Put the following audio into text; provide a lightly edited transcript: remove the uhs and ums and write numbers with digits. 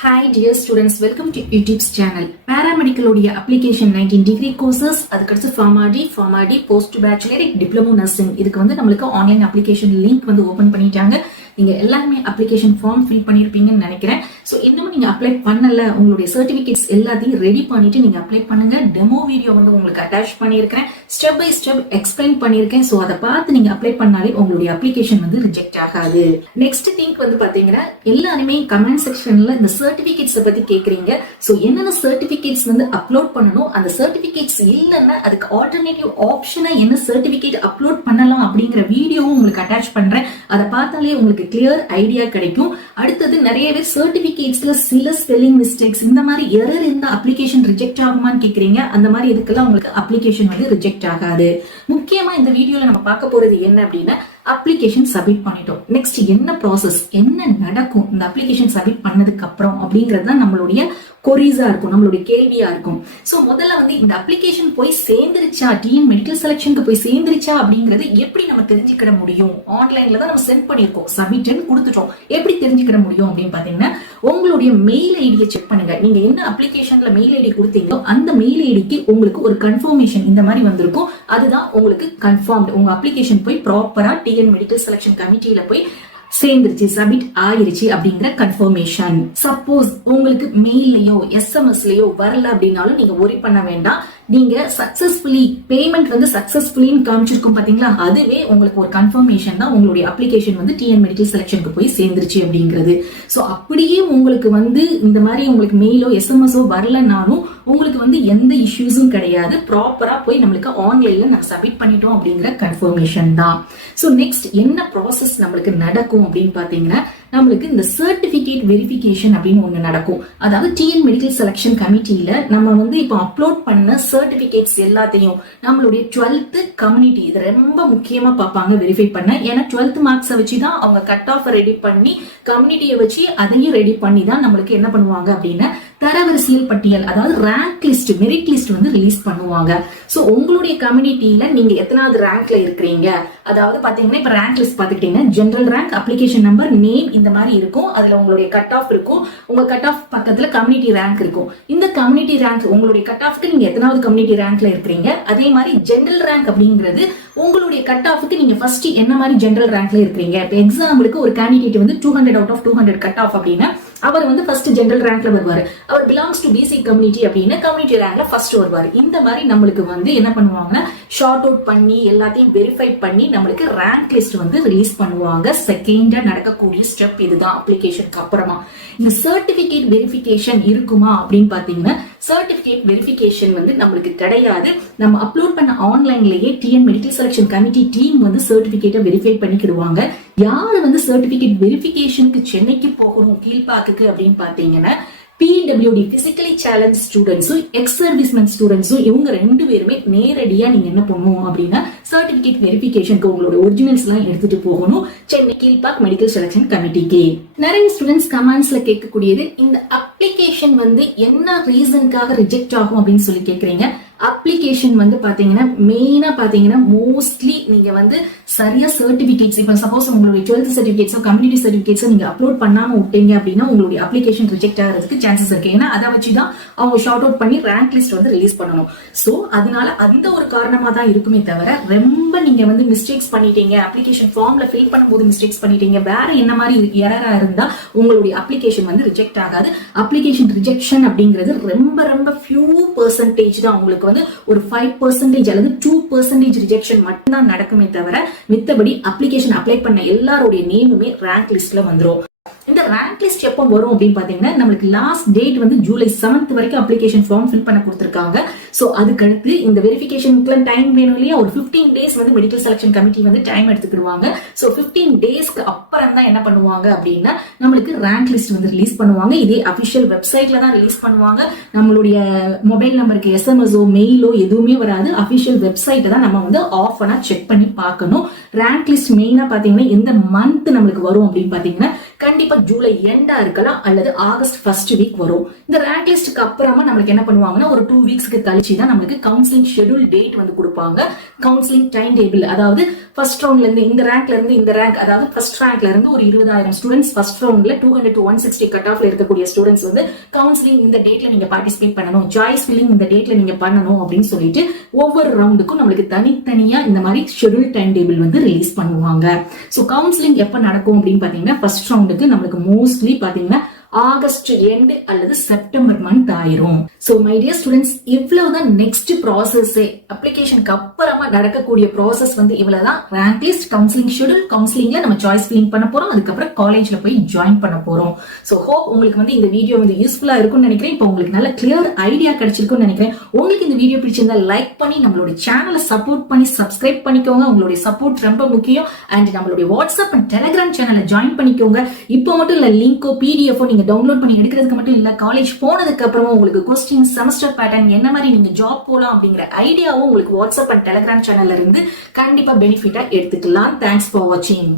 Hi dear students, welcome to YouTube's channel. Paramedical உடைய application 19 degree courses, அதுக்கடுத்து PharmD, post bachelor, diploma nursing. இதுக்கு வந்து நம்மளுக்கு online application link வந்து open பண்ணிட்டாங்க. நீங்க எல்லாருமே application form fill பண்ணிருப்பீங்கன்னு நினைக்கிறேன். சோ இன்னும் நீங்க அப்ளை பண்ணல, உங்களுடைய சர்டிபிகேட்ஸ் எல்லாத்தையும் ரெடி பண்ணிட்டு நீங்க அப்ளை பண்ணுங்க. டெமோ வீடியோ வந்து உங்களுக்கு அட்டாச் பண்ணியிருக்கேன். ஸ்டெப் பை ஸ்டெப் எக்ஸ்பிளைன் பண்ணியிருக்கேன். சோ அதை பார்த்து நீங்க அப்ளை பண்ணாலே உங்களுடைய அப்ளிகேஷன் வந்து ரிஜெக்ட் ஆகாது. நெக்ஸ்ட் திங்க் வந்து பாத்தீங்கன்னா எல்லாருமே கமெண்ட் செக்ஷன்ல இந்த சர்டிபிகேட்ஸ் பத்தி கேக்குறீங்க. சோ என்னென்ன சர்டிபிகேட்ஸ் வந்து அப்லோட் பண்ணணும், அந்த சர்டிபிகேட்ஸ் இல்லைன்னா அதுக்கு ஆல்டர்னேட்டிவ் ஆப்ஷனா என்ன சர்டிபிகேட் அப்லோட் பண்ணலாம் அப்படிங்கிற வீடியோவும் உங்களுக்கு அட்டாச் பண்றேன். அதை பார்த்தாலே உங்களுக்கு கிளியர் ஐடியா கிடைக்கும். அடுத்தது நிறைய பேர் சர்டிபிகேட்ஸ்ல சில ஸ்பெல்லிங் மிஸ்டேக்ஸ் இந்த மாதிரி எரர் இருந்தா அப்ளிகேஷன் ரிஜெக்ட் ஆகுமான்னு கேக்குறீங்க. அந்த மாதிரி இதுக்கெல்லாம் உங்களுக்கு அப்ளிகேஷன் வந்து ரிஜெக்ட் ஆகாது. முக்கியமா இந்த வீடியோல நம்ம பார்க்க போறது என்ன அப்படின்னா, அப்ளிகேஷன் சப்மிட் பண்ணிட்டோம், நெக்ஸ்ட் என்ன ப்ராசஸ், என்ன நடக்கும் இந்த அப்ளிகேஷன் சப்மிட் பண்ணதுக்கு அப்புறம் அப்படிங்கிறது தான் நம்மளுடைய கொரீஸா இருக்கும், நம்மளுடைய கேள்வியா இருக்கும். சோ முதல்ல வந்து இந்த அப்ளிகேஷன் போய் சேர்ந்துருச்சா, டிஎன் மெடிக்கல் செலக்ஷனுக்கு போய் சேர்ந்துருச்சா அப்படிங்கிறது எப்படி நம்ம தெரிஞ்சுக்கிட முடியும்? ஆன்லைன்ல தான் நம்ம சென்ட் பண்ணிருக்கோம், சப்மிட்னு கொடுத்துட்டோம், எப்படி தெரிஞ்சுக்கிட முடியும் அப்படின்னு பாத்தீங்கன்னா, உங்களுடைய மெயில் ஐடியை செக் பண்ணுங்க. நீங்க என்ன அப்ளிகேஷன்ல மெயில் ஐடி கொடுத்தீங்களோ அந்த மெயில் ஐடிக்கு உங்களுக்கு ஒரு கன்ஃபர்மேஷன் இந்த மாதிரி வந்திருக்கும். அதுதான் உங்களுக்கு கன்ஃபார்ம்டு, உங்க அப்ளிகேஷன் போய் ப்ராப்பரா டிஎன் மெடிக்கல் செலக்ஷன் கமிட்டியில போய் சேர்ந்துருச்சு, சப்மிட் ஆயிருச்சு அப்படிங்கிற கன்ஃபர்மேஷன். சப்போஸ் உங்களுக்கு மெயிலையோ எஸ்எம்எஸ்லயோ வரல அப்படின்னாலும் நீங்க ஒரி பண்ண வேண்டாம். நீங்க சக்சஸ்ஃபுல்லி பேமெண்ட் வந்து சக்சஸ்ஃபுல்லின்னு காமிச்சிருக்கும் பாத்தீங்களா, அதுவே உங்களுக்கு ஒரு கன்ஃபர்மேஷன் தான் உங்களுடைய அப்ளிகேஷன் வந்து டிஎன் மெடிக்கல் செலக்ஷனுக்கு போய் சேர்ந்துருச்சு அப்படிங்கிறது. சோ அப்படியே உங்களுக்கு வந்து இந்த மாதிரி உங்களுக்கு மெயிலோ எஸ்எம்எஸோ வரலனாலும் உங்களுக்கு வந்து எந்த இஷ்யூஸும் கிடையாது. ப்ராப்பரா போய் நம்மளுக்கு ஆன்லைன்ல நம்ம சப்மிட் பண்ணிட்டோம் அப்படிங்கிற கன்ஃபர்மேஷன் தான். சோ நெக்ஸ்ட் என்ன ப்ராசஸ் நம்மளுக்கு நடக்கும் அப்படின்னு பாத்தீங்கன்னா, நம்மளுக்கு இந்த சர்டிபிகேட் வெரிஃபிகேஷன் அப்படின்னு ஒண்ணு நடக்கும். அதாவது டிஎன் மெடிக்கல் செலக்ஷன் கமிட்டியில நம்ம வந்து இப்போ அப்லோட் பண்ண சர்டிபிகேட்ஸ் எல்லாத்தையும் நம்மளுடைய 12th கம்யூனிட்டி, இது ரொம்ப முக்கியமா பார்ப்பாங்க வெரிஃபை பண்ண. ஏன்னா 12th மார்க்ஸை வச்சுதான் அவங்க கட் ஆஃப் ரெடி பண்ணி கம்யூனிட்டியை வச்சு அதையும் ரெடி பண்ணி தான் நம்மளுக்கு என்ன பண்ணுவாங்க அப்படின்னா தரவரிசையில் பட்டியல், அதாவது ரேங்க் லிஸ்ட், மெரிட் லிஸ்ட் வந்து ரிலீஸ் பண்ணுவாங்க. சோ உங்களுடைய கம்யூனிட்டியில நீங்க எத்தனாவது ரேங்க்ல இருக்கிறீங்க, அதாவது பாத்தீங்கன்னா இப்ப ரேங்க் லிஸ்ட் பாத்துக்கிட்டீங்கன்னா general rank, application number, name இந்த மாதிரி இருக்கும். அதுல உங்களுடைய கட் ஆஃப் இருக்கும். உங்க கட் ஆஃப் பக்கத்துல கம்யூனிட்டி ரேங்க் இருக்கும். இந்த கம்யூனிட்டி ரேங்க் உங்களுடைய கட் ஆஃப்க்கு நீங்க எத்தனாவது கம்யூனிட்டி ரேங்க்ல இருக்கிறீங்க. அதே மாதிரி ஜெனரல் ரேங்க் அப்படிங்கிறது உங்களுடைய கட் ஆஃப்க்கு நீங்க ஃபர்ஸ்ட் என்ன மாதிரி ஜெனரல் ரேங்க்ல இருக்கிறீங்க. இப்போ எக்ஸாம்பிளுக்கு ஒரு கேண்டிடேட் வந்து 200 out of 200 கட் ஆஃப் அப்படின்னா அவர் வந்து ஃபர்ஸ்ட் ஜெனரல் ரேங்க்ல வருவாரு. அவர் பிலாங்ஸ் டு பிசி கம்யூனிட்டி அப்படின்னா கம்யூனிட்டி ரேங்க்ல ஃபர்ஸ்ட் வருவாரு. இந்த மாதிரி நம்மளுக்கு வந்து என்ன பண்ணுவாங்கன்னா ஷார்ட் அவுட் பண்ணி எல்லாத்தையும் வெரிஃபை பண்ணி நம்மளுக்கு ரேங்க் லிஸ்ட் வந்து ரிலீஸ் பண்ணுவாங்க. செகண்டா நடக்கக்கூடிய ஸ்டெப் இதுதான் அப்ளிகேஷனுக்கு அப்புறமா. இந்த சர்டிபிகேட் வெரிஃபிகேஷன் இருக்குமா அப்படின்னு பாத்தீங்கன்னா, சர்டிபிகேட் வெரிஃபிகேஷன் வந்து நம்மளுக்கு கிடையாது. நம்ம அப்லோட் பண்ண ஆன்லைன்லயே TN medical selection committee team வந்து சர்டிபிகேட்டை வெரிஃபை பண்ணிக்கிடுவாங்க. யாரு வந்து சர்டிபிகேட் வெரிஃபிகேஷனுக்கு சென்னைக்கு போகணும் கீழ்பாக்குக்கு அப்படின்னு பாத்தீங்கன்னா, PWD பிசிக்கலி சேலஞ்ச் ஸ்டூடெண்ட்ஸும் எக்ஸ் சர்வீஸ்மென் ஸ்டூடெண்ட்ஸும் இவங்க ரெண்டு பேருமே நேரடியா நீங்க என்ன பண்ணணும் அப்படின்னா சர்டிபிகேட் வெரிஃபிகேஷனுக்கு உங்களோட ஒரிஜினல்ஸ் எல்லாம் எடுத்துட்டு போகணும் சென்னை கீழ்பாக் மெடிக்கல் செலக்ஷன் கமிட்டிக்கு. நிறைய ஸ்டூடெண்ட்ஸ் கமெண்ட்ஸ்ல கேட்கக்கூடியது, இந்த அப்ளிகேஷன் வந்து என்ன ரீசனுக்காக ரிஜெக்ட் ஆகும் அப்படின்னு சொல்லி கேக்குறீங்க. அப்ளிகேஷன் வந்து பாத்தீங்கன்னா மெயினா பாத்தீங்கன்னா மோஸ்ட்லி நீங்க வந்து சரியா சர்டிபிகேட்ஸ், இப்ப சப்போஸ் உங்களுடைய 12th சர்டிபிகேட்ஸோ கம்யூனிட்டி சர்டிபிகேட்ஸோ நீங்க அப்லோட் பண்ணாம விட்டீங்க அப்படின்னா உங்களுடைய அப்ளிகேஷன் ரிஜெக்ட் ஆகிறதுக்கு சான்சஸ் இருக்கு. ஏன்னா அதை வச்சுதான் அவங்க ஷார்ட் அவுட் பண்ணி ரேங்க் லிஸ்ட் வந்து ரிலீஸ் பண்ணணும். சோ அதனால அந்த ஒரு காரணமா தான் இருக்குமே தவிர, ரொம்ப நீங்க வந்து மிஸ்டேக்ஸ் பண்ணிட்டீங்க, அப்ளிகேஷன் ஃபார்ம்ல ஃபில் பண்ணும்போது மிஸ்டேக்ஸ் பண்ணிட்டீங்க, வேற என்ன மாதிரி எரரா இருந்தா உங்களுடைய அப்ளிகேஷன் வந்து ரிஜெக்ட் ஆகாது. அப்ளிகேஷன் ரிஜெக்ஷன் அப்படிங்கிறது ரொம்ப ரொம்ப ஃபியூ பெர்சன்டேஜ் தான், உங்களுக்கு வந்து ஒரு 5% அல்லது 2% ரிஜெக்ஷன் மட்டும் தான் நடக்குமே தவிர, மித்தபடி அப்ளிகேஷன் அப்ளை பண்ண எல்லாருடைய நேமுமே ரேங்க் லிஸ்ட்ல வந்துரும். இந்த ரேங்க் லிஸ்ட் எப்போ வரும் அப்படின்னு பாத்தீங்கன்னா, நம்மளுக்கு லாஸ்ட் டேட் வந்து ஜூலை 7th வரைக்கும் அப்ளிகேஷன் ஃபார்ம் ஃபில் பண்ண கொடுத்திருக்காங்க. சோ அதுக்கடுத்து இந்த வெரிஃபிகேஷனுக்கு டைம் வேணும் இல்லையா, ஒரு 15 days வந்து மெடிக்கல் செலக்ஷன் கமிட்டி வந்து டைம் எடுத்துக்கிடுவாங்க. சோ 15 daysக்கு அப்புறம் தான் என்ன பண்ணுவாங்க அப்படின்னா நம்மளுக்கு ரேங்க் லிஸ்ட் வந்து ரிலீஸ் பண்ணுவாங்க. இதே அபிஷியல் வெப்சைட்ல தான் ரிலீஸ் பண்ணுவாங்க. நம்மளுடைய மொபைல் நம்பருக்கு எஸ்எம்எஸோ மெயிலோ எதுவுமே வராது. அபிஷியல் வெப்சைட்டை தான் நம்ம வந்து ஆஃப் செக் பண்ணி பார்க்கணும். ரேங்க் லிஸ்ட் மெயினா பாத்தீங்கன்னா எந்த மந்த் நம்மளுக்கு வரும் அப்படின்னு பாத்தீங்கன்னா கண்டிப்பா ஜூலை எண்டா இருக்கலாம் அல்லது ஆகஸ்ட் ஃபர்ஸ்ட் வீக் வரும். இந்த ரேங்க் லிஸ்ட்க்கு அப்புறமா நம்மளுக்கு என்ன பண்ணுவாங்கன்னா ஒரு 2 வீக்ஸ்க்கு கழிச்சு தான் நம்மளுக்கு கவுன்சிலிங் ஷெட்யூல் டேட் வந்து கொடுப்பாங்க. கவுன்சிலிங் டைம் டேபிள், அதாவது ஃபர்ஸ்ட் ரவுண்ட்ல இருந்து இந்த ரேங்க்ல இருந்து இந்த ரேங்க், அதாவது ஃபர்ஸ்ட் ரேங்க்ல இருந்து ஒரு 20,000 ஸ்டூடெண்ட்ஸ் ஃபர்ஸ்ட் ரவுண்ட்ல 200 to 160 கட் ஆஃப்ல இருக்கக்கூடிய ஸ்டூடெண்ட்ஸ் வந்து கவுன்சிலிங் இந்த டேட்ல நீங்க பார்ட்டிசிபேட் பண்ணணும், சாய்ஸ் ஃபில்லிங் இந்த டேட்ல நீங்க பண்ணணும் அப்படின்னு சொல்லிட்டு ஒவ்வொரு ரவுண்டுக்கும் நம்மளுக்கு தனித்தனியா இந்த மாதிரி ஷெட்யூல் டைம் டேபிள் வந்து ரிலீஸ் பண்ணுவாங்க. சோ கவுன்சிலிங் எப்ப நடக்கும் அப்படின்னு பாத்தீங்கன்னா ஃபர்ஸ்ட் ரவுண்டுக்கு நம்மளுக்கு மோஸ்ட்லி பாத்தீங்கன்னா ஆகஸ்ட் எண்ட் அல்லது செப்டம்பர் மந்த் ஆயிரும். சோ மை டியர் ஸ்டூடெண்ட்ஸ், இவ்வளவுதான் நெக்ஸ்ட் ப்ராசஸ். அப்ளிகேஷனுக்கு அப்புறமா நடக்கக்கூடிய ப்ராசஸ் வந்து இவ்வளவுதான். ரேங்க் லிஸ்ட், கவுன்சிலிங் ஷெட்யூல், கவுன்சிலிங்ல நம்ம சாய்ஸ் ஃபில்லிங் பண்ண போறோம், அதுக்கப்புறம் காலேஜ்ல போய் ஜாயின் பண்ண போறோம். சோ ஹோப் உங்களுக்கு வந்து இந்த வீடியோ வந்து யூஸ்ஃபுல்லா இருக்கும்னு நினைக்கிறேன். இப்போ உங்களுக்கு நல்ல கிளியர் ஐடியா கிடைச்சிருக்கும்னு நினைக்கிறேன். உங்களுக்கு இந்த வீடியோ பிடிச்சிருந்தா லைக் பண்ணி நம்மளோட சேனலை சப்போர்ட் பண்ணி சப்ஸ்கிரைப் பண்ணிக்கோங்க. உங்களுடைய சப்போர்ட் ரொம்ப முக்கியம். அண்ட் நம்மளுடைய வாட்ஸ்அப் அண்ட் டெலிகிராம் சேனலை ஜாயின் பண்ணிக்கோங்க. இப்போ மட்டும் இல்ல, லிங்கோ பிடிஎஃப் நீங்க டவுன்லோட் பண்ணி எடுக்கிறதுக்கு மட்டும் இல்ல, காலேஜ் போனதுக்கு அப்புறமா உங்களுக்கு கொஸ்டின், செமஸ்டர் பேட்டர்ன், என்ன மாதிரி நீங்க ஜாப் போலாம் அப்படிங்கிற ஐடியாவும் உங்களுக்கு வாட்ஸ்அப் அண்ட் டெலிகிராம் சேனல்ல இருந்து கண்டிப்பா பெனிஃபிட்டா எடுத்துக்கலாம். தேங்க்ஸ் ஃபார் வாட்சிங்.